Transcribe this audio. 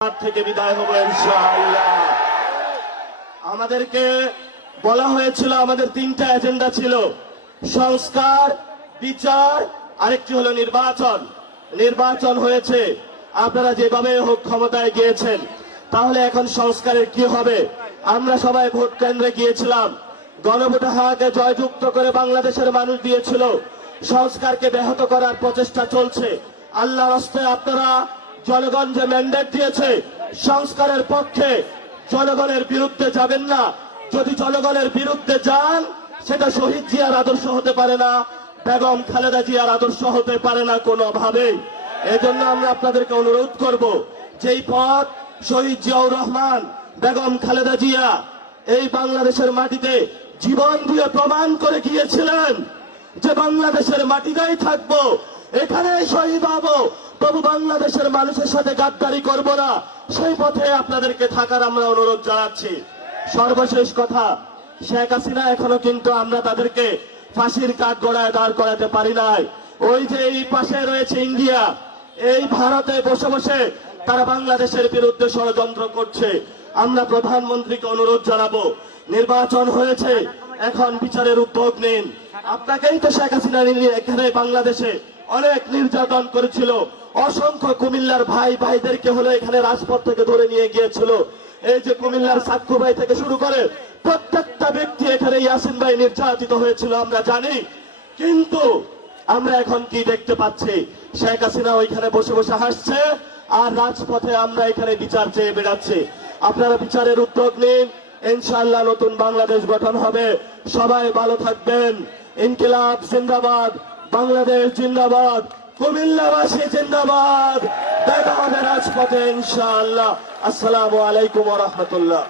থেকে বিদায় হবো ইনশাআল্লাহ। আমাদেরকে বলা হয়েছিল আমাদের তিনটা এজেন্ডা ছিল, সংস্কার, বিচার, আরেকটি হলো নির্বাচন। নির্বাচন হয়েছে, আপনারা যেভাবে হোক ক্ষমতায় গিয়েছেন, তাহলে এখন সংস্কারের কি হবে? আমরা সবাই ভোট কেন্দ্রে গিয়েছিলাম, গণভোটে হাকে জয়যুক্ত করে বাংলাদেশের মানুষ দিয়েছিল। সংস্কারকে ব্যাহত করার প্রচেষ্টা চলছে। আল্লাহর রাস্তায় আপনারা জনগণ যে ম্যান্ডেট দিয়েছে সংস্কারের পক্ষে, জনগণের বিরুদ্ধে যাবেন না। যদি জনগণের বিরুদ্ধে যান, সেটা শহীদ জিয়ার আদর্শ হতে পারে না, বেগম খালেদা জিয়ার আদর্শ হতে পারে না কোনোভাবেই। এজন্য আমরা আপনাদেরকে অনুরোধ করব, যেই পথ শহীদ জিয়াউর রহমান, বেগম খালেদা জিয়া এই বাংলাদেশের মাটিতে জীবন দিয়ে প্রমাণ করে গিয়েছিলেন যে বাংলাদেশের মাটিতেই থাকবো, এখানেই শহীদ হব, তবু বাংলাদেশের মানুষের সাথে গাদ্দারি করব না, সেই পথে আপনাদেরকে থাকার আমরা অনুরোধ জানাচ্ছি। সর্বশেষ কথা, শেখ হাসিনা এখনো কিন্তু আমরা তাদেরকে ফাঁসির কাঠগড়ায় দাঁড় করাতে পারি নাই। ওই যে এই পাশে রয়েছে ইন্ডিয়া, এই ভারতে বসে বসে তারা বাংলাদেশের বিরুদ্ধে ষড়যন্ত্র করছে। আমরা প্রধানমন্ত্রীকে অনুরোধ জানাবো, নির্বাচন হয়েছে, এখন বিচারের উদ্যোগ নিন। আপনাকেই তো শেখ হাসিনা এখানে বাংলাদেশে অনেক নির্যাতন করেছিল, অসংখ্য কুমিল্লার ভাই ভাইদেরকে হলো এখানে রাজপথ থেকে ধরে নিয়ে গিয়েছিল। এই যে কুমিল্লার সাক্ষু ভাই থেকে শুরু করে প্রত্যেকটা ব্যক্তি এখানে ইয়াসিন ভাই নির্যাতিত হয়েছিল, আমরা জানি। কিন্তু আমরা এখন কি দেখতে পাচ্ছি? শেখ হাসিনা ওইখানে বসে বসে হাসছে, আর রাজপথে আমরা এখানে বিচার চেয়ে বেড়াচ্ছি। আপনারা বিচারের উদ্যোগ নিন, ইনশাআল্লাহ নতুন বাংলাদেশ গঠন হবে। সবাই ভালো থাকবেন। ইনকিলাব জিন্দাবাদ, বাংলাদেশ জিন্দাবাদ, কুমিল্লাবাসী জিন্দাবাদ, দেখা হবে রাজপথে ইনশাআল্লাহ। আসসালামু আলাইকুম ওয়া রাহমাতুল্লাহ।